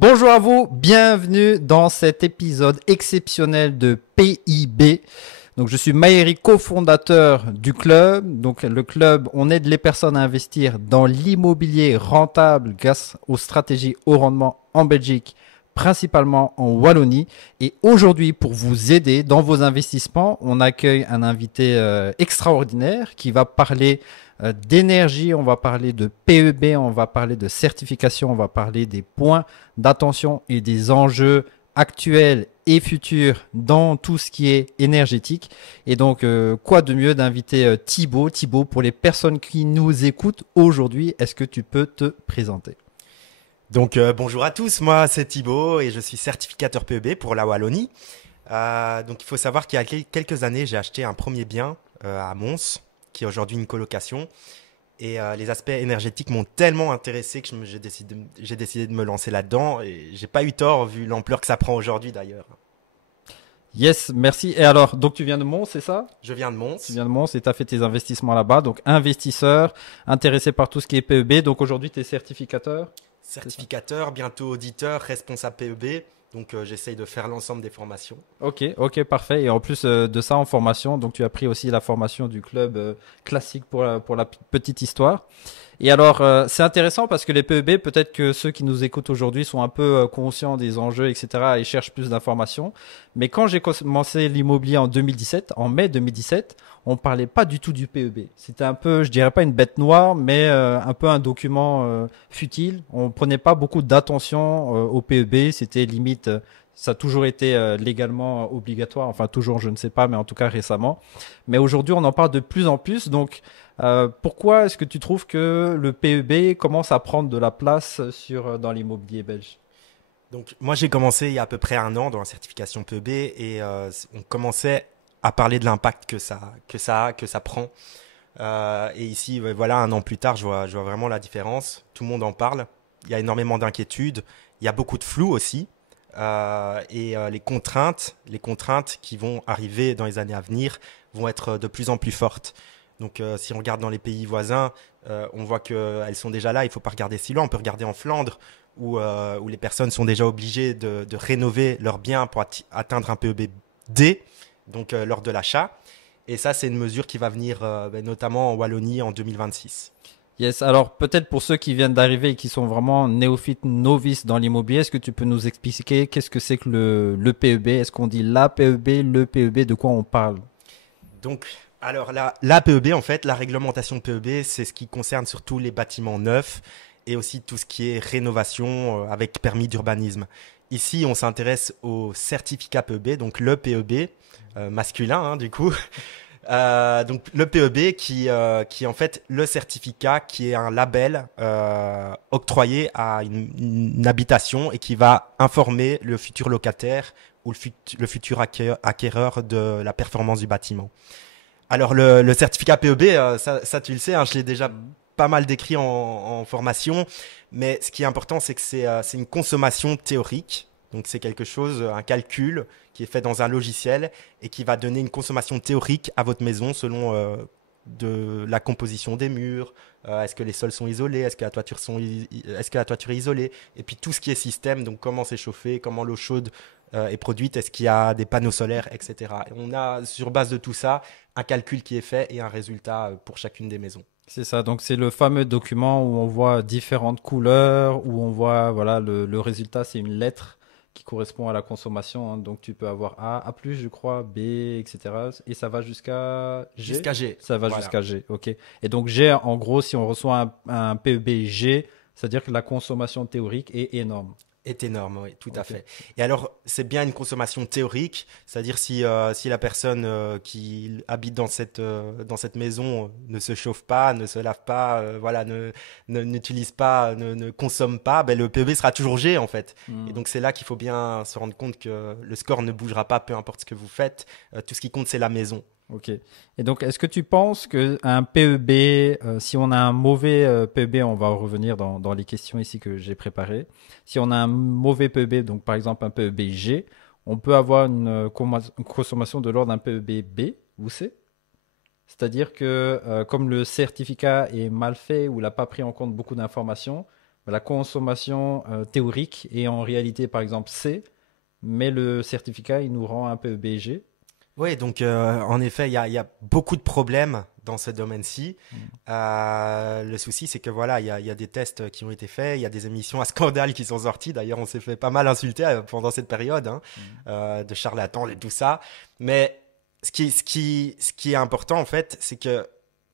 Bonjour à vous, bienvenue dans cet épisode exceptionnel de PIB. Donc je suis Maëri, cofondateur du club. Donc le club, on aide les personnes à investir dans l'immobilier rentable grâce aux stratégies haut rendement en Belgique, principalement en Wallonie. Et aujourd'hui, pour vous aider dans vos investissements, on accueille un invité extraordinaire qui va parler d'énergie, on va parler de PEB, on va parler de certification, on va parler des points d'attention et des enjeux actuels et futurs dans tout ce qui est énergétique. Et donc, quoi de mieux d'inviter Thibaut. Thibaut, pour les personnes qui nous écoutent aujourd'hui, est-ce que tu peux te présenter? Donc bonjour à tous, moi c'est Thibaut et je suis certificateur PEB pour la Wallonie. Donc il faut savoir qu'il y a quelques années j'ai acheté un premier bien à Mons, qui est aujourd'hui une colocation. Et les aspects énergétiques m'ont tellement intéressé que j'ai décidé de me lancer là-dedans. Et j'ai pas eu tort vu l'ampleur que ça prend aujourd'hui d'ailleurs. Yes, merci. Et alors, donc tu viens de Mons, c'est ça? Je viens de Tu Mons, viens de Mons et tu as fait tes investissements là-bas. Donc investisseur, intéressé par tout ce qui est PEB. Donc aujourd'hui, tu es certificateur, c'est ça? certificateur, bientôt auditeur, responsable PEB. Donc j'essaye de faire l'ensemble des formations. Ok, parfait. Et en plus de ça, en formation, donc tu as pris aussi la formation du club classique pour la petite histoire. Et alors, c'est intéressant parce que les PEB, peut-être que ceux qui nous écoutent aujourd'hui sont un peu conscients des enjeux, etc. et cherchent plus d'informations. Mais quand j'ai commencé l'immobilier en 2017, en mai 2017, on parlait pas du tout du PEB. C'était un peu, je dirais pas une bête noire, mais un peu un document futile. On prenait pas beaucoup d'attention au PEB. C'était limite, ça a toujours été légalement obligatoire. Enfin, toujours, je ne sais pas, mais en tout cas récemment. Mais aujourd'hui, on en parle de plus en plus. Donc, pourquoi est-ce que tu trouves que le PEB commence à prendre de la place dans l'immobilier belge? Donc moi j'ai commencé il y a à peu près un an dans la certification PEB et on commençait à parler de l'impact que ça prend. Et ici, ouais, voilà, un an plus tard, je vois vraiment la différence. Tout le monde en parle. Il y a énormément d'inquiétudes. Il y a beaucoup de flou aussi. Les contraintes qui vont arriver dans les années à venir vont être de plus en plus fortes. Donc, si on regarde dans les pays voisins, on voit qu'elles sont déjà là. Il ne faut pas regarder si loin. On peut regarder en Flandre, où les personnes sont déjà obligées de rénover leurs biens pour atteindre un PEB D, donc lors de l'achat. Et ça, c'est une mesure qui va venir notamment en Wallonie en 2026. Yes, alors peut-être pour ceux qui viennent d'arriver et qui sont vraiment néophytes, novices dans l'immobilier, est-ce que tu peux nous expliquer qu'est-ce que c'est que le PEB? Est-ce qu'on dit la PEB, le PEB, de quoi on parle? Donc, alors la PEB, en fait, la réglementation PEB, c'est ce qui concerne surtout les bâtiments neufs et aussi tout ce qui est rénovation avec permis d'urbanisme. Ici, on s'intéresse au certificat PEB, donc le PEB, masculin hein, du coup. Donc le PEB qui est en fait le certificat qui est un label octroyé à une habitation et qui va informer le futur locataire ou le futur acquéreur de la performance du bâtiment. Alors le certificat PEB, ça tu le sais, hein, je l'ai déjà pas mal décrit en formation, mais ce qui est important c'est que c'est une consommation théorique. Donc c'est quelque chose, un calcul qui est fait dans un logiciel et qui va donner une consommation théorique à votre maison selon de la composition des murs, est-ce que les sols sont isolés, est-ce que la toiture est isolée, et puis tout ce qui est système, donc comment c'est chauffé, comment l'eau chaude est produite, est-ce qu'il y a des panneaux solaires, etc. Et on a sur base de tout ça un calcul qui est fait et un résultat pour chacune des maisons. C'est ça, donc c'est le fameux document où on voit différentes couleurs, où on voit, voilà, le résultat, c'est une lettre qui correspond à la consommation, hein. Donc tu peux avoir A, A+, je crois, B, etc. Et ça va jusqu'à G? Jusqu'à G, Ça va voilà. jusqu'à G, ok. Et donc G, en gros, si on reçoit un PEB G, c'est-à-dire que la consommation théorique est énorme. Est énorme, oui, tout à Ok. fait. Et alors, c'est bien une consommation théorique, c'est-à-dire si la personne qui habite dans cette maison ne se chauffe pas, ne se lave pas, voilà, n'utilise pas, ne consomme pas, ben, le PEB sera toujours G en fait. Et Hmm. donc c'est là qu'il faut bien se rendre compte que le score ne bougera pas, peu importe ce que vous faites. Tout ce qui compte, c'est la maison. Ok. Et donc, est-ce que tu penses que un PEB, si on a un mauvais PEB, on va revenir dans les questions ici que j'ai préparées. Si on a un mauvais PEB, donc par exemple un PEB G, on peut avoir une consommation de l'ordre d'un PEB B ou C. C'est-à-dire que comme le certificat est mal fait ou n'a pas pris en compte beaucoup d'informations, la consommation théorique est en réalité, par exemple, C, mais le certificat, il nous rend un PEBG. Oui, donc en effet, il y a beaucoup de problèmes dans ce domaine-ci. Le souci, c'est que voilà, il y a des tests qui ont été faits, il y a des émissions à scandale qui sont sorties. D'ailleurs, on s'est fait pas mal insulter pendant cette période, hein, de charlatans et tout ça. Mais ce qui est important, en fait, c'est que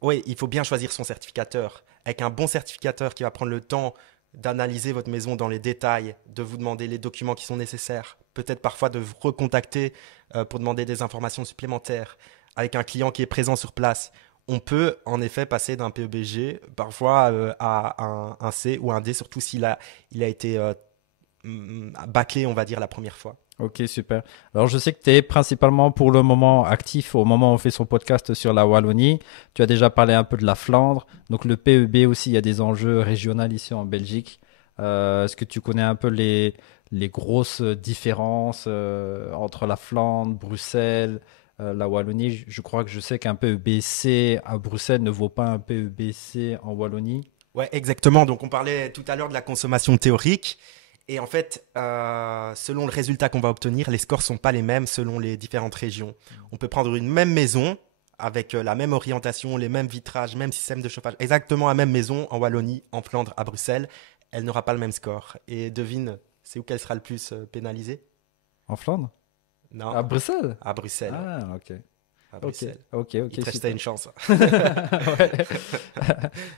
oui, il faut bien choisir son certificateur. Avec un bon certificateur qui va prendre le temps d'analyser votre maison dans les détails, de vous demander les documents qui sont nécessaires, peut-être parfois de vous recontacter pour demander des informations supplémentaires, avec un client qui est présent sur place. On peut en effet passer d'un PEBG parfois à un C ou un D, surtout il a été bâclé, on va dire, la première fois. Ok, super. Alors, je sais que tu es principalement pour le moment actif au moment où on fait son podcast sur la Wallonie. Tu as déjà parlé un peu de la Flandre. Donc, le PEB aussi, il y a des enjeux régionaux ici en Belgique. Est-ce que tu connais un peu les grosses différences entre la Flandre, Bruxelles, la Wallonie? Je crois que je sais qu'un PEBC à Bruxelles ne vaut pas un PEBC en Wallonie. Ouais, exactement. Donc, on parlait tout à l'heure de la consommation théorique. Et en fait, selon le résultat qu'on va obtenir, les scores ne sont pas les mêmes selon les différentes régions. On peut prendre une même maison avec la même orientation, les mêmes vitrages, même système de chauffage, exactement la même maison en Wallonie, en Flandre, à Bruxelles, elle n'aura pas le même score. Et devine, c'est où qu'elle sera le plus pénalisée? En Flandre? Non, À Bruxelles? à Bruxelles. Ah, ok. À Ok, Bruxelles. ok, Il ok, te restait super. une chance. Ouais.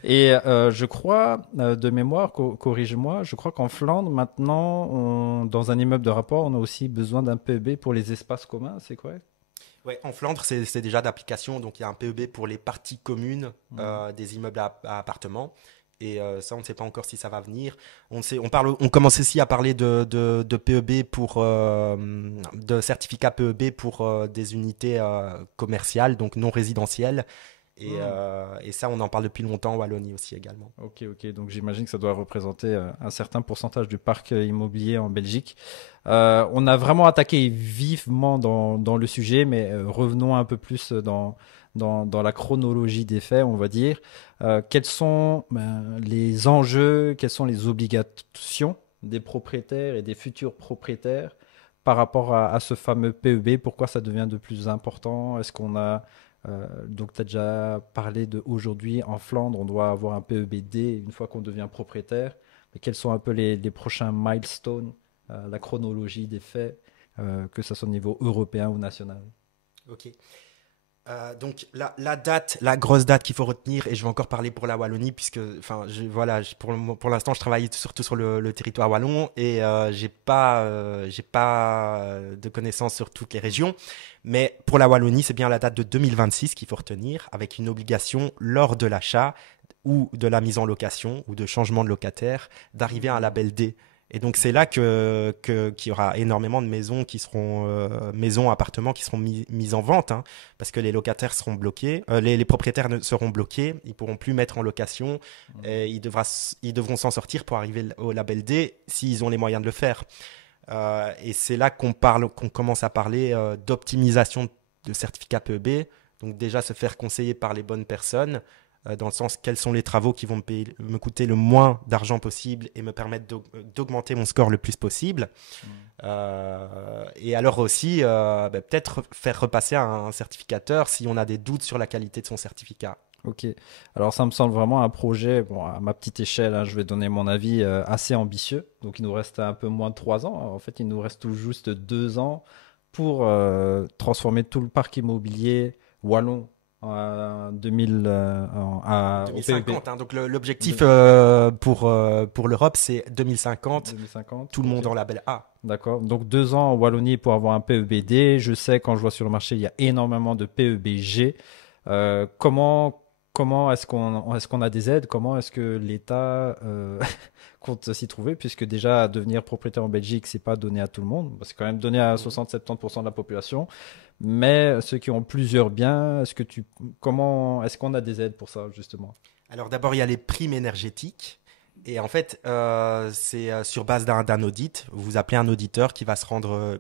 Et je crois, de mémoire, corrige-moi, je crois qu'en Flandre, maintenant, dans un immeuble de rapport, on a aussi besoin d'un PEB pour les espaces communs, c'est correct? Ouais, en Flandre, c'est déjà d'application. Donc, il y a un PEB pour les parties communes des immeubles à appartements. Et ça, on ne sait pas encore si ça va venir. On commence aussi à parler de PEB de certificat PEB pour des unités commerciales, donc non résidentielles. Et ça, on en parle depuis longtemps en Wallonie aussi également. Ok, ok. Donc j'imagine que ça doit représenter un certain pourcentage du parc immobilier en Belgique. On a vraiment attaqué vivement dans le sujet, mais revenons un peu plus dans la chronologie des faits, on va dire. Quels sont les enjeux, quelles sont les obligations des propriétaires et des futurs propriétaires par rapport à ce fameux PEB? Pourquoi ça devient de plus important? Est-ce qu'on a donc, tu as déjà parlé de aujourd'hui en Flandre, on doit avoir un PEBD une fois qu'on devient propriétaire. Mais quels sont un peu les prochains milestones, la chronologie des faits, que ce soit au niveau européen ou national? Ok. Donc la date, la grosse date qu'il faut retenir, et je vais encore parler pour la Wallonie, puisque enfin, voilà, pour l'instant, je travaille surtout sur le territoire wallon et j'ai pas de connaissances sur toutes les régions. Mais pour la Wallonie, c'est bien la date de 2026 qu'il faut retenir, avec une obligation lors de l'achat ou de la mise en location ou de changement de locataire d'arriver à un label D. Et donc c'est là qu'il y aura énormément de maisons qui seront maisons, appartements qui seront mis en vente, hein, parce que les locataires seront bloqués, les propriétaires seront bloqués, ils pourront plus mettre en location, et ils devront s'en sortir pour arriver au label D s'ils ont les moyens de le faire. Et c'est là qu'on commence à parler d'optimisation de certificat PEB, donc déjà se faire conseiller par les bonnes personnes dans le sens quels sont les travaux qui vont me coûter le moins d'argent possible et me permettre d'augmenter mon score le plus possible. Et alors aussi, peut-être faire repasser un certificateur si on a des doutes sur la qualité de son certificat. Ok, alors ça me semble vraiment un projet, bon, à ma petite échelle, hein, je vais donner mon avis, assez ambitieux. Donc il nous reste un peu moins de 3 ans. En fait, il nous reste tout juste 2 ans pour transformer tout le parc immobilier wallon en 2000, au PEB 2050, hein, donc l'objectif pour l'Europe, c'est 2050, 2050. tout le monde Ok. en label A. D'accord. Donc 2 ans en Wallonie pour avoir un PEBD. Je sais quand je vois sur le marché, il y a énormément de PEBG. Comment est-ce qu'on a des aides? Comment est-ce que l'État compte s'y trouver? Puisque déjà, devenir propriétaire en Belgique, c'est pas donné à tout le monde. C'est quand même donné à 60-70% de la population. Mais ceux qui ont plusieurs biens, comment est-ce qu'on a des aides pour ça, justement? Alors d'abord, il y a les primes énergétiques. Et en fait, c'est sur base d'un audit. Vous appelez un auditeur qui va se rendre,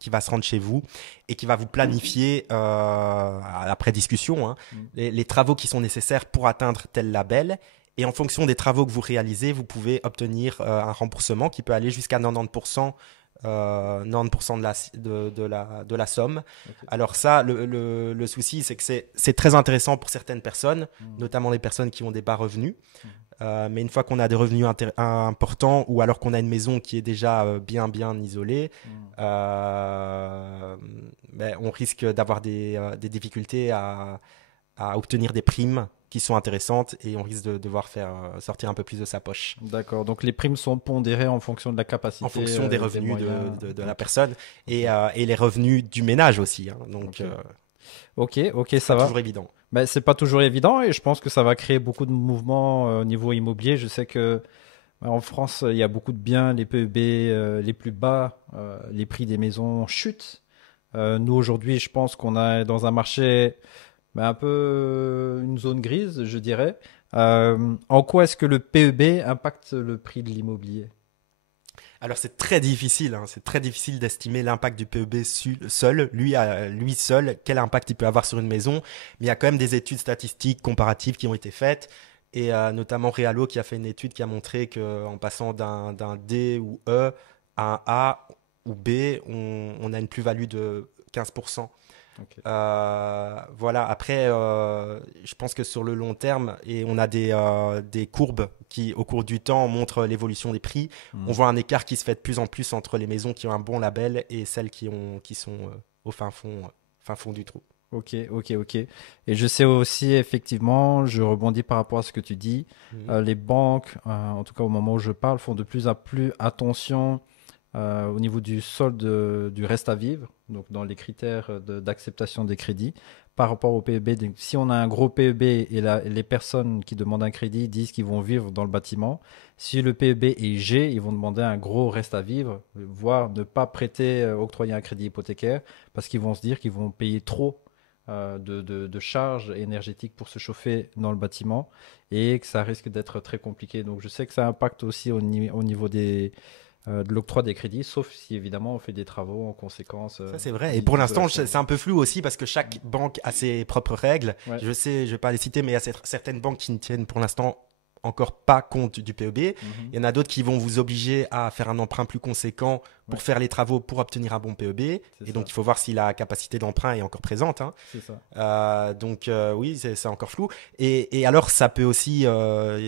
qui va se rendre chez vous et qui va vous planifier, après discussion, hein, les travaux qui sont nécessaires pour atteindre tel label. Et en fonction des travaux que vous réalisez, vous pouvez obtenir un remboursement qui peut aller jusqu'à 90%, 90% de la somme. Ok. Alors ça, le souci, c'est que c'est très intéressant pour certaines personnes, Mhm. notamment les personnes qui ont des bas revenus. Mhm. Mais une fois qu'on a des revenus importants ou alors qu'on a une maison qui est déjà bien isolée, Mhm. ben, on risque d'avoir des difficultés à obtenir des primes qui sont intéressantes et on risque de devoir faire sortir un peu plus de sa poche D'accord. Donc les primes sont pondérées en fonction de la en capacité, fonction des des revenus moyens. de la Ok. personne Ok. et les revenus du ménage aussi, hein. Donc, Ok. Ok. Ok. c'est Ça pas va. toujours évident. Ben, c'est pas toujours évident et je pense que ça va créer beaucoup de mouvements au niveau immobilier. Je sais que en France, il y a beaucoup de biens, les PEB les plus bas, les prix des maisons chutent. Nous aujourd'hui, je pense qu'on est dans un marché un peu une zone grise, je dirais. En quoi est-ce que le PEB impacte le prix de l'immobilier? Alors c'est très difficile, hein, c'est très difficile d'estimer l'impact du PEB seul, lui seul, quel impact il peut avoir sur une maison. Mais il y a quand même des études statistiques comparatives qui ont été faites, et notamment Realo qui a fait une étude qui a montré qu'en passant d'un D ou E à un A ou B, on a une plus-value de 15%. Ok. Voilà, après, je pense que sur le long terme, et on a des courbes qui, au cours du temps, montrent l'évolution des prix. On Hmm. voit un écart qui se fait de plus en plus entre les maisons qui ont un bon label et celles qui sont au fin fond du trou. Ok, ok, ok. Et je sais aussi, effectivement, je rebondis par rapport à ce que tu dis, Mhm. les banques, en tout cas au moment où je parle, font de plus en plus attention au niveau du solde du reste à vivre, donc dans les critères d'acceptation des crédits, par rapport au PEB. Donc, si on a un gros PEB et les personnes qui demandent un crédit disent qu'ils vont vivre dans le bâtiment, si le PEB est G, ils vont demander un gros reste à vivre, voire ne pas prêter, octroyer un crédit hypothécaire, parce qu'ils vont se dire qu'ils vont payer trop de charges énergétiques pour se chauffer dans le bâtiment et que ça risque d'être très compliqué. Donc je sais que ça impacte aussi au niveau de l'octroi des crédits, sauf si évidemment on fait des travaux en conséquence Ça, c'est vrai. Et pour l'instant, d'isolation. c'est un peu flou aussi parce que chaque banque a ses propres règles. Ouais. Je sais, je vais pas les citer, mais il y a certaines banques qui ne tiennent pour l'instant encore pas compte du PEB. Mhm. Il y en a d'autres qui vont vous obliger à faire un emprunt plus conséquent Ouais, pour faire les travaux pour obtenir un bon PEB. c'est Et ça. donc, il faut voir si la capacité d'emprunt est encore présente, hein. C'est ça. Donc oui, c'est encore flou. Et alors, ça peut aussi,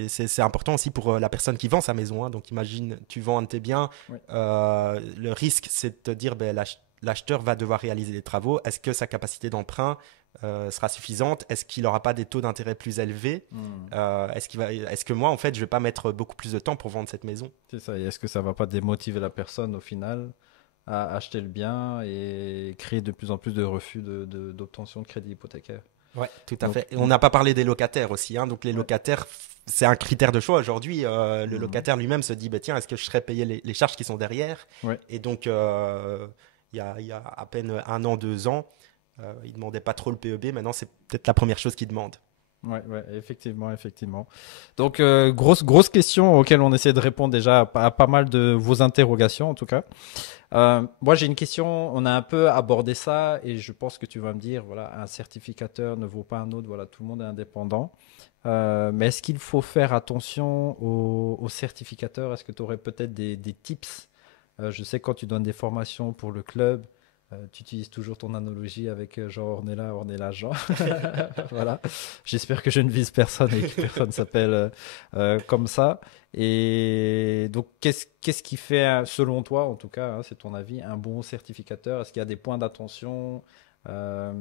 c'est important aussi pour la personne qui vend sa maison, hein. Donc imagine, tu vends un de tes biens, Ouais. le risque c'est de te dire, ben, l'acheteur va devoir réaliser des travaux. Est-ce que sa capacité d'emprunt sera suffisante? Est-ce qu'il n'aura pas des taux d'intérêt plus élevés? Hmm. Est-ce que moi, en fait, je vais pas mettre beaucoup plus de temps pour vendre cette maison? C'est ça. Et est-ce que ça va pas démotiver la personne au final à acheter le bien et créer de plus en plus de refus d'obtention de crédit hypothécaire? Ouais, tout à Donc, fait. Et on n'a pas parlé des locataires aussi, hein. Donc les ouais. locataires, c'est un critère de choix aujourd'hui. Le Hmm. locataire lui-même se dit, bah, tiens, est-ce que je serais payé les charges qui sont derrière? Ouais. Et donc, il y a à peine un an, 2 ans, il ne demandait pas trop le PEB. Maintenant, c'est peut-être la première chose qu'il demande. Ouais, ouais, effectivement, effectivement. Donc, grosse question auxquelles on essaie de répondre déjà à pas mal de vos interrogations, en tout cas. Moi, j'ai une question. On a un peu abordé ça et je pense que tu vas me dire, voilà, un certificateur ne vaut pas un autre. Voilà, tout le monde est indépendant. Mais est-ce qu'il faut faire attention aux certificateurs? Est-ce que tu aurais peut-être des tips? Je sais que quand tu donnes des formations pour le club, tu utilises toujours ton analogie avec Jean Ornella, Ornella Jean. Voilà. J'espère que je ne vise personne et que personne s'appelle comme ça. Et donc, qu'est-ce qui fait, selon toi, en tout cas, hein, c'est ton avis, un bon certificateur? Est-ce qu'il y a des points d'attention euh,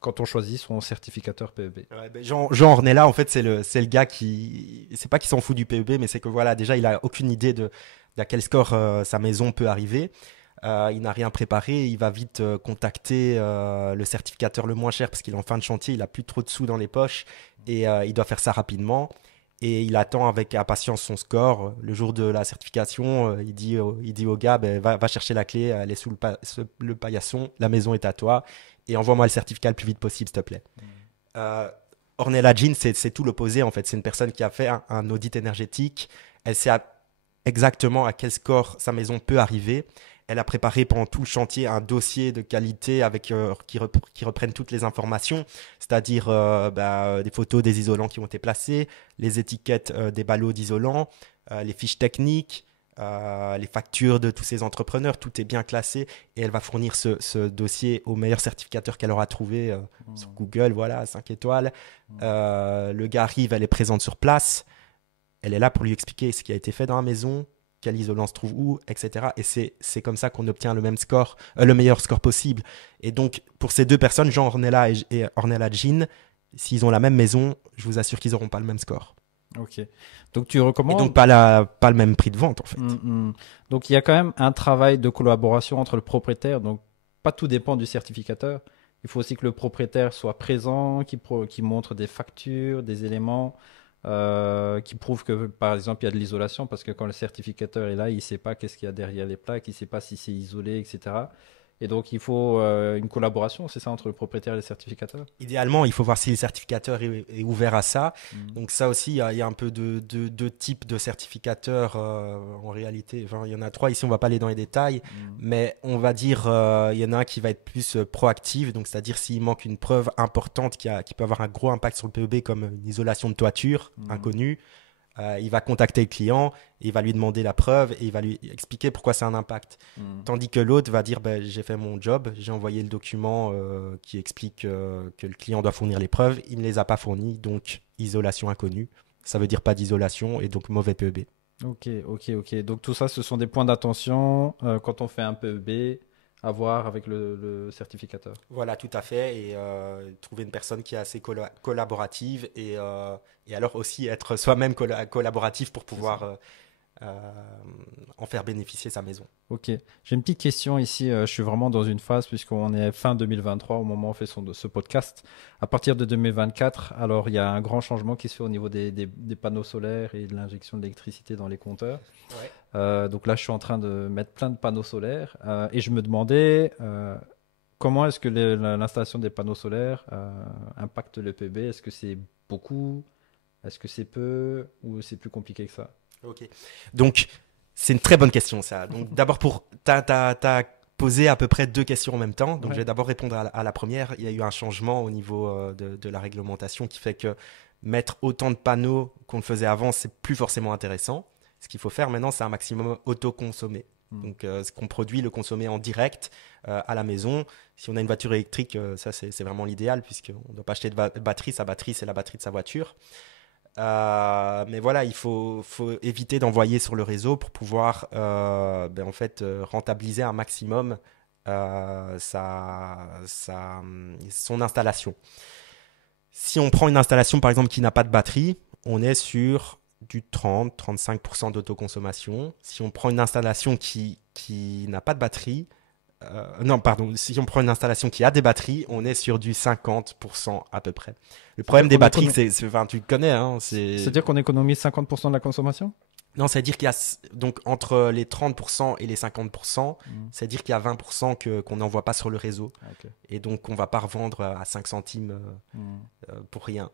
quand on choisit son certificateur PEB? Ouais, ben, Jean Ornella, en fait, c'est le gars qui, c'est pas qu'il s'en fout du PEB, mais c'est que voilà, déjà, il a aucune idée d'à quel score sa maison peut arriver. Il n'a rien préparé, il va vite contacter le certificateur le moins cher parce qu'il est en fin de chantier, il a plus trop de sous dans les poches et il doit faire ça rapidement. Et il attend avec impatience son score. Le jour de la certification, il dit au gars, ben, va chercher la clé, elle est sous le paillasson, la maison est à toi, et envoie-moi le certificat le plus vite possible, s'il te plaît. Euh, Ornella Jean, c'est tout l'opposé en fait. C'est une personne qui a fait un audit énergétique. Elle sait exactement à quel score sa maison peut arriver. Elle a préparé pendant tout le chantier un dossier de qualité avec qui reprennent toutes les informations, c'est-à-dire des photos des isolants qui ont été placés, les étiquettes des ballots d'isolants, les fiches techniques, les factures de tous ces entrepreneurs, tout est bien classé et elle va fournir ce dossier au meilleur certificateur qu'elle aura trouvé sur Google, voilà, 5 étoiles. Le gars arrive, elle est présente sur place, elle est là pour lui expliquer ce qui a été fait dans la maison, quel isolant se trouve où, etc. Et c'est comme ça qu'on obtient le même score, le meilleur score possible. Et donc, pour ces deux personnes, Jean Ornella et Ornella Jean, s'ils ont la même maison, je vous assure qu'ils n'auront pas le même score. Ok. Donc, tu recommandes... Et donc, pas le même prix de vente, en fait. Donc, il y a quand même un travail de collaboration entre le propriétaire. Donc, pas tout dépend du certificateur. Il faut aussi que le propriétaire soit présent, qui montre des factures, des éléments... qui prouve que par exemple il y a de l'isolation parce que quand le certificateur est là il ne sait pas qu'est-ce qu'il y a derrière les plaques, il ne sait pas si c'est isolé, etc. Et donc il faut une collaboration, c'est ça, entre le propriétaire et le certificateur. Idéalement, il faut voir si le certificateur est ouvert à ça. Donc ça aussi, il y a un peu de types de certificateurs en réalité. Enfin, il y en a 3 ici, on ne va pas aller dans les détails, mais on va dire il y en a un qui va être plus proactif, donc c'est-à-dire s'il manque une preuve importante qui peut avoir un gros impact sur le PEB comme une isolation de toiture inconnue. Il va contacter le client, il va lui demander la preuve et il va lui expliquer pourquoi c'est un impact. Tandis que l'autre va dire j'ai fait mon job, j'ai envoyé le document qui explique que le client doit fournir les preuves, il ne les a pas fournies, donc isolation inconnue. Ça veut dire pas d'isolation et donc mauvais PEB. Ok. Donc tout ça, ce sont des points d'attention quand on fait un PEB à voir avec le certificateur. Voilà, tout à fait. Et trouver une personne qui est assez collaborative et alors aussi être soi-même collaboratif pour pouvoir en faire bénéficier sa maison. Ok. J'ai une petite question ici. Je suis vraiment dans une phase puisqu'on est fin 2023 au moment où on fait ce podcast. À partir de 2024, alors il y a un grand changement qui se fait au niveau des panneaux solaires et de l'injection d'électricité dans les compteurs. Ouais. Donc là, je suis en train de mettre plein de panneaux solaires et je me demandais comment est-ce que l'installation des panneaux solaires impacte le PEB. Est-ce que c'est beaucoup? Est-ce que c'est peu? Ou c'est plus compliqué que ça? Ok. Donc, c'est une très bonne question, ça. Donc, d'abord, t'as posé à peu près 2 questions en même temps. Donc, je vais d'abord répondre à la première. Il y a eu un changement au niveau de la réglementation qui fait que mettre autant de panneaux qu'on le faisait avant, c'est plus forcément intéressant. Ce qu'il faut faire maintenant, c'est un maximum autoconsommé. Donc, ce qu'on produit, le consommer en direct à la maison. Si on a une voiture électrique, ça, c'est vraiment l'idéal puisqu'on ne doit pas acheter de batterie. Sa batterie, c'est la batterie de sa voiture. Mais voilà, il faut éviter d'envoyer sur le réseau pour pouvoir rentabiliser un maximum son installation. Si on prend une installation par exemple qui n'a pas de batterie, on est sur du 30-35% d'autoconsommation. Si on prend une installation qui n'a pas de batterie, si on prend une installation qui a des batteries, on est sur du 50% à peu près. Le problème des batteries, enfin, tu le connais. Hein, c'est-à-dire qu'on économise 50% de la consommation? Non, c'est-à-dire qu'il y a donc entre les 30% et les 50%, c'est-à-dire qu'il y a 20% qu'on n'envoie pas sur le réseau. Okay. Et donc, on ne va pas revendre à 5 centimes pour rien.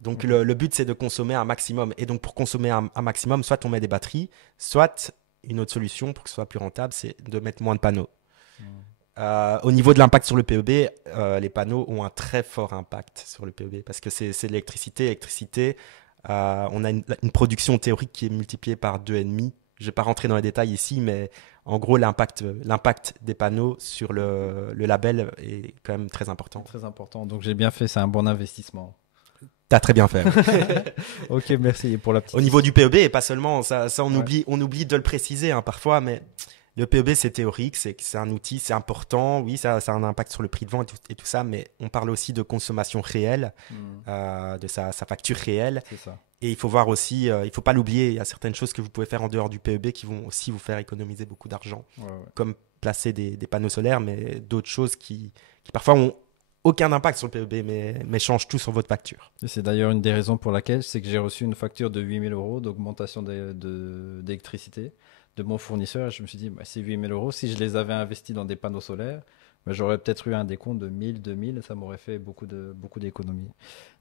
Donc, le but, c'est de consommer un maximum. Et donc, pour consommer un maximum, soit on met des batteries, soit une autre solution pour que ce soit plus rentable, c'est de mettre moins de panneaux. Au niveau de l'impact sur le PEB, les panneaux ont un très fort impact sur le PEB parce que c'est de l'électricité. L'électricité, on a une production théorique qui est multipliée par 2,5. Je ne vais pas rentrer dans les détails ici, mais en gros, l'impact des panneaux sur le label est quand même très important. Très important. Donc, j'ai bien fait, c'est un bon investissement. T'as très bien fait. Ok, merci pour la petite. Au niveau du PEB, et pas seulement, ça on oublie de le préciser parfois, mais le PEB c'est théorique, c'est un outil, c'est important, oui, ça a un impact sur le prix de vente et tout ça, mais on parle aussi de consommation réelle, de sa facture réelle. C'est ça. Et il faut voir aussi, il faut pas l'oublier, il y a certaines choses que vous pouvez faire en dehors du PEB qui vont aussi vous faire économiser beaucoup d'argent, comme placer des panneaux solaires, mais d'autres choses qui parfois ont aucun impact sur le PEB, mais change tout sur votre facture. Et c'est d'ailleurs une des raisons pour laquelle c'est que j'ai reçu une facture de 8 000 € d'augmentation d'électricité. de mon fournisseur. Et je me suis dit, bah, c'est 8 000 euros. Si je les avais investis dans des panneaux solaires, bah, j'aurais peut-être eu un décompte de 1 000, 2 000. Ça m'aurait fait beaucoup d'économies.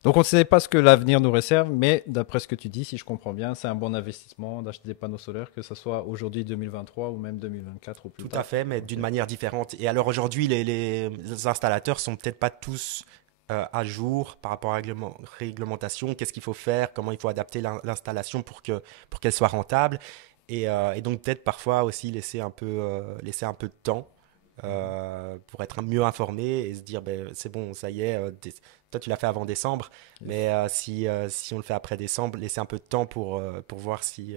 Donc, on ne sait pas ce que l'avenir nous réserve, mais d'après ce que tu dis, si je comprends bien, c'est un bon investissement d'acheter des panneaux solaires, que ce soit aujourd'hui 2023 ou même 2024 ou plus Tout tard. à fait, mais d'une Ok. manière différente. Et alors aujourd'hui, les installateurs sont peut-être pas tous à jour par rapport à la réglementation. Qu'est-ce qu'il faut faire, comment il faut adapter l'installation pour qu'elle soit rentable. Et donc peut-être parfois aussi laisser un peu de temps Mhm. pour être mieux informé et se dire ben, c'est bon, ça y est, toi tu l'as fait avant décembre, Yes. mais si on le fait après décembre, laisser un peu de temps pour voir si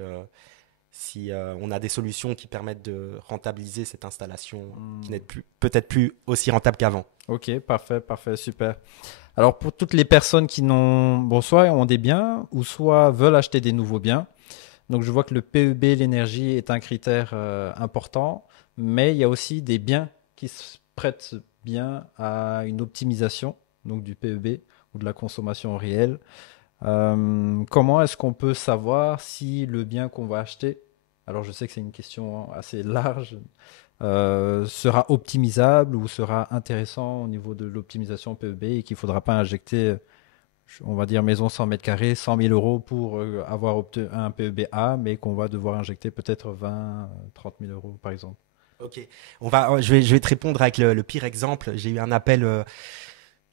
on a des solutions qui permettent de rentabiliser cette installation qui n'est Hmm. peut-être plus aussi rentable qu'avant. Ok, parfait, parfait, super. Alors pour toutes les personnes qui n'ont, bon, soit ont des biens ou soit veulent acheter des nouveaux biens, donc je vois que le PEB, l'énergie est un critère important, mais il y a aussi des biens qui se prêtent bien à une optimisation donc du PEB ou de la consommation réelle. Comment est-ce qu'on peut savoir si le bien qu'on va acheter, alors je sais que c'est une question assez large, sera optimisable ou sera intéressant au niveau de l'optimisation PEB et qu'il ne faudra pas injecter, on va dire, maison 100 mètres carrés, 100 000 euros pour avoir un PEB A, mais qu'on va devoir injecter peut-être 20, 30 000 euros par exemple. Ok, je vais te répondre avec le pire exemple. J'ai eu un appel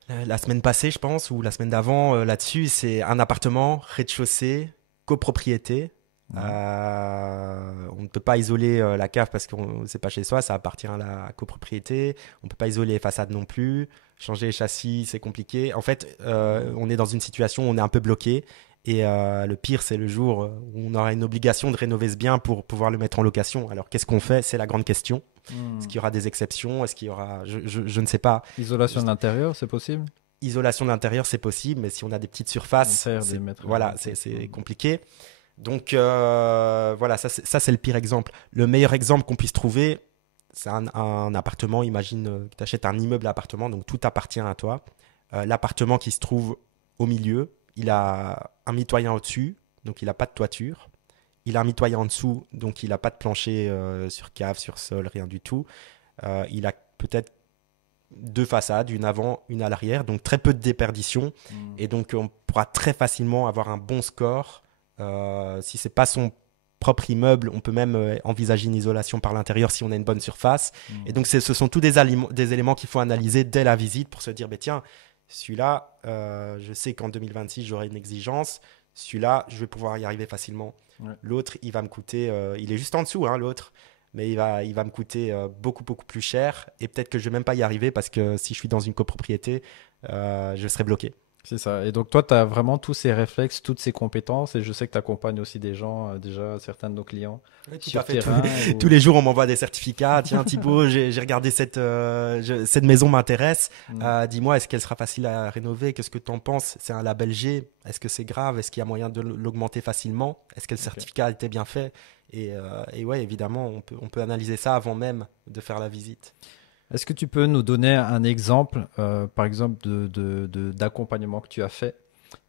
la semaine passée, je pense, ou la semaine d'avant là-dessus. C'est un appartement, rez-de-chaussée, copropriété. Ouais. On ne peut pas isoler la cave parce que c'est pas chez soi, ça appartient à la copropriété. On ne peut pas isoler les façades non plus. Changer les châssis, c'est compliqué. En fait, Hmm. on est dans une situation où on est un peu bloqué. Et le pire, c'est le jour où on aura une obligation de rénover ce bien pour pouvoir le mettre en location. Alors, qu'est-ce qu'on fait? C'est la grande question. Est-ce Hmm. qu'il y aura des exceptions? Est-ce qu'il y aura... je ne sais pas. Isolation de Juste- l'intérieur, c'est possible? Isolation de l'intérieur, c'est possible, mais si on a des petites surfaces, Faire des mètres. voilà, Ok. c'est Hmm. compliqué. Donc voilà, ça c'est le pire exemple. Le meilleur exemple qu'on puisse trouver, c'est un appartement. Imagine que tu achètes un immeuble à appartement, donc tout appartient à toi. L'appartement qui se trouve au milieu, il a un mitoyen au-dessus, donc il n'a pas de toiture. Il a un mitoyen en dessous, donc il n'a pas de plancher sur cave, sur sol, rien du tout. Il a peut-être deux façades, une avant, une à l'arrière, donc très peu de déperdition. Hmm. Et donc on pourra très facilement avoir un bon score. Si c'est pas son propre immeuble, on peut même envisager une isolation par l'intérieur si on a une bonne surface. Et Hmm. donc ce sont tous des éléments qu'il faut analyser dès la visite pour se dire, bah, tiens, celui-là, je sais qu'en 2026, j'aurai une exigence. Celui-là, je vais pouvoir y arriver facilement. Ouais. L'autre, il va me coûter, il est juste en dessous, hein, l'autre, mais il va me coûter beaucoup plus cher. Et peut-être que je vais même pas y arriver parce que si je suis dans une copropriété, je serai bloqué. C'est ça. Et donc toi, tu as vraiment tous ces réflexes, toutes ces compétences, et je sais que tu accompagnes aussi des gens, déjà certains de nos clients, Oui, tout à sur fait. terrain. Tous les jours, on m'envoie des certificats. Tiens, Thibaut, j'ai regardé cette maison m'intéresse. Hmm. Dis-moi, est-ce qu'elle sera facile à rénover? Qu'est-ce que tu en penses? C'est un label G. Est-ce que c'est grave? Est-ce qu'il y a moyen de l'augmenter facilement? Est-ce que le Ok. certificat a été bien fait? Et ouais, évidemment, on peut analyser ça avant même de faire la visite. Est-ce que tu peux nous donner un exemple, par exemple, d'accompagnement que tu as fait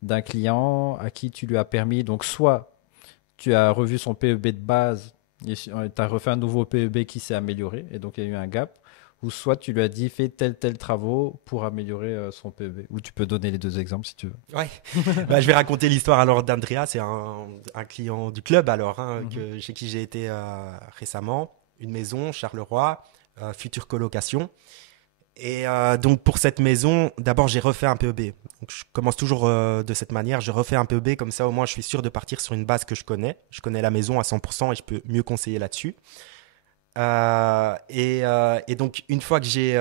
d'un client à qui tu lui as permis, donc soit tu as revu son PEB de base et tu as refait un nouveau PEB qui s'est amélioré et donc il y a eu un gap, ou soit tu lui as dit fais tel travaux pour améliorer son PEB. Ou tu peux donner les deux exemples si tu veux. Ouais, bah, je vais raconter l'histoire alors d'Andrea. C'est un client du club alors, hein, Mhm. chez qui j'ai été récemment. Une maison, Charleroi, future colocation. Et donc pour cette maison, d'abord j'ai refait un PEB. Donc, je commence toujours de cette manière, je refais un PEB comme ça au moins je suis sûr de partir sur une base que je connais. Je connais la maison à 100% et je peux mieux conseiller là-dessus. Et donc une fois que j'ai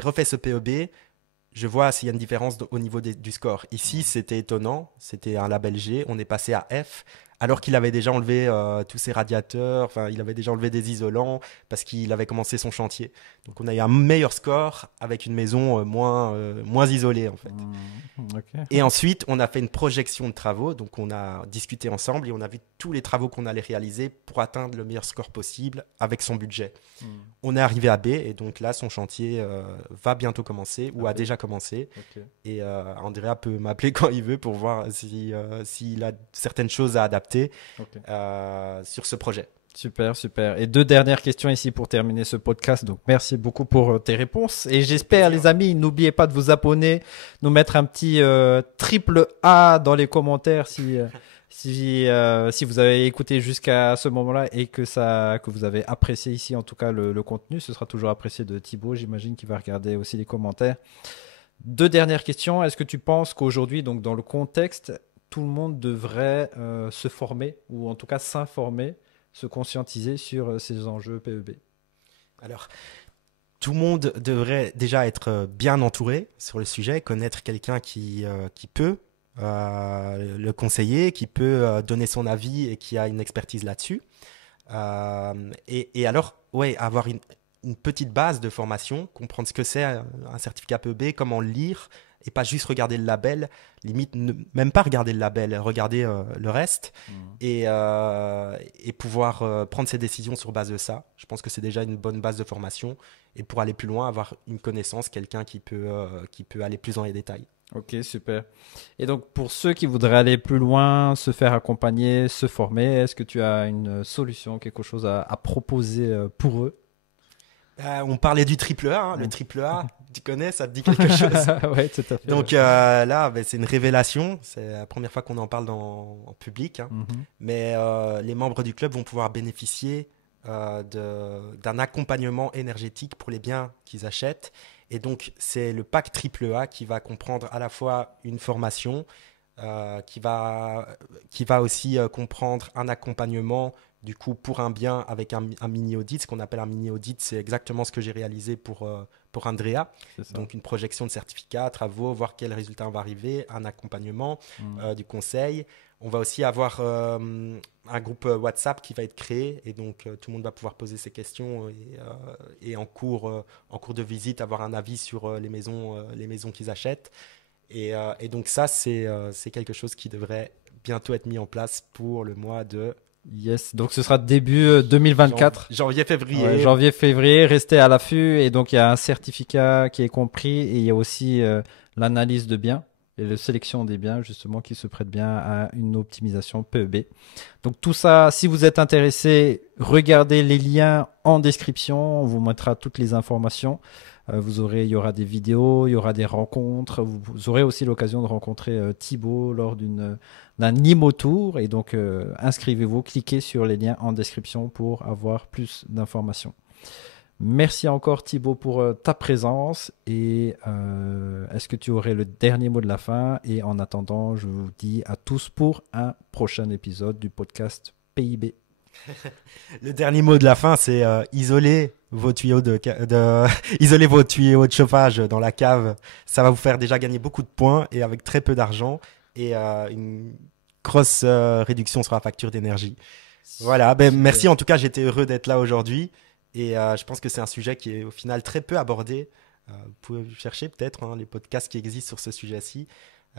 refait ce PEB, je vois s'il y a une différence au niveau du score. Ici, c'était étonnant. C'était un label G. On est passé à F, alors qu'il avait déjà enlevé tous ses radiateurs. Enfin, il avait déjà enlevé des isolants parce qu'il avait commencé son chantier. Donc, on a eu un meilleur score avec une maison moins isolée, en fait. Ok. Et ensuite, on a fait une projection de travaux. Donc, on a discuté ensemble et on a vu tous les travaux qu'on allait réaliser pour atteindre le meilleur score possible avec son budget. Hmm. On est arrivé à B et donc là, son chantier va bientôt commencer ou a AB. déjà commencé. Ok. Et Andrea peut m'appeler quand il veut pour voir s'il a certaines choses à adapter Ok. sur ce projet. Super, super. Et deux dernières questions ici pour terminer ce podcast. Donc, merci beaucoup pour tes réponses. Et j'espère, les amis, n'oubliez pas de vous abonner, nous mettre un petit triple A dans les commentaires si vous avez écouté jusqu'à ce moment-là et que vous avez apprécié ici, en tout cas, le contenu. Ce sera toujours apprécié de Thibaut. J'imagine qu'il va regarder aussi les commentaires. Deux dernières questions. Est-ce que tu penses qu'aujourd'hui, donc dans le contexte, tout le monde devrait se former ou en tout cas s'informer, se conscientiser sur ces enjeux PEB? Alors, tout le monde devrait déjà être bien entouré sur le sujet, connaître quelqu'un qui peut le conseiller, qui peut donner son avis et qui a une expertise là-dessus. Et alors, ouais, avoir une petite base de formation, comprendre ce que c'est un certificat PEB, comment le lire, et pas juste regarder le label, limite même pas regarder le label, regarder le reste, et pouvoir prendre ses décisions sur base de ça. Je pense que c'est déjà une bonne base de formation, et pour aller plus loin, avoir une connaissance, quelqu'un qui peut aller plus dans les détails. Ok, super. Et donc, pour ceux qui voudraient aller plus loin, se faire accompagner, se former, est-ce que tu as une solution, quelque chose à proposer pour eux? On parlait du triple A, hein. Le triple A, tu connais, ça te dit quelque chose? Oui, tout à fait. Donc là, c'est une révélation. C'est la première fois qu'on en parle en public, hein. Mais les membres du club vont pouvoir bénéficier d'un accompagnement énergétique pour les biens qu'ils achètent. Et donc, c'est le pack triple A qui va comprendre à la fois une formation, qui va aussi comprendre un accompagnement du coup pour un bien avec un mini audit. Ce qu'on appelle un mini audit, c'est exactement ce que j'ai réalisé pour Andrea. Donc une projection de certificat, travaux, voir quel résultat on va arriver, un accompagnement, du conseil. On va aussi avoir un groupe WhatsApp qui va être créé et donc tout le monde va pouvoir poser ses questions et en cours de visite avoir un avis sur les maisons qu'ils achètent. Et donc ça, c'est quelque chose qui devrait bientôt être mis en place pour le mois de... Yes, donc ce sera début 2024. Janvier-février. Ouais, janvier-février, restez à l'affût. Et donc il y a un certificat qui est compris et il y a aussi l'analyse de biens et la sélection des biens justement qui se prête bien à une optimisation PEB. Donc tout ça, si vous êtes intéressé, regardez les liens en description, on vous mettra toutes les informations. Il y aura des vidéos, il y aura des rencontres. Vous aurez aussi l'occasion de rencontrer Thibaut lors d'un IMO Tour. Et donc, inscrivez-vous, cliquez sur les liens en description pour avoir plus d'informations. Merci encore Thibaut pour ta présence. Et est-ce que tu aurais le dernier mot de la fin? Et en attendant, je vous dis à tous pour un prochain épisode du podcast PIB. Le dernier mot de la fin, c'est isoler vos tuyaux isoler vos tuyaux de chauffage dans la cave. Ça va vous faire déjà gagner beaucoup de points et avec très peu d'argent et une grosse réduction sur la facture d'énergie. Voilà, merci en tout cas, j'étais heureux d'être là aujourd'hui et je pense que c'est un sujet qui est au final très peu abordé. Vous pouvez chercher peut-être les podcasts qui existent sur ce sujet-ci.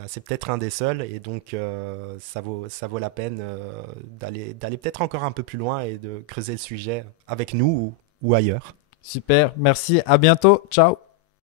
C'est peut-être un des seuls et donc ça vaut la peine d'aller peut-être encore un peu plus loin et de creuser le sujet avec nous ou ailleurs. Super, merci, à bientôt, ciao.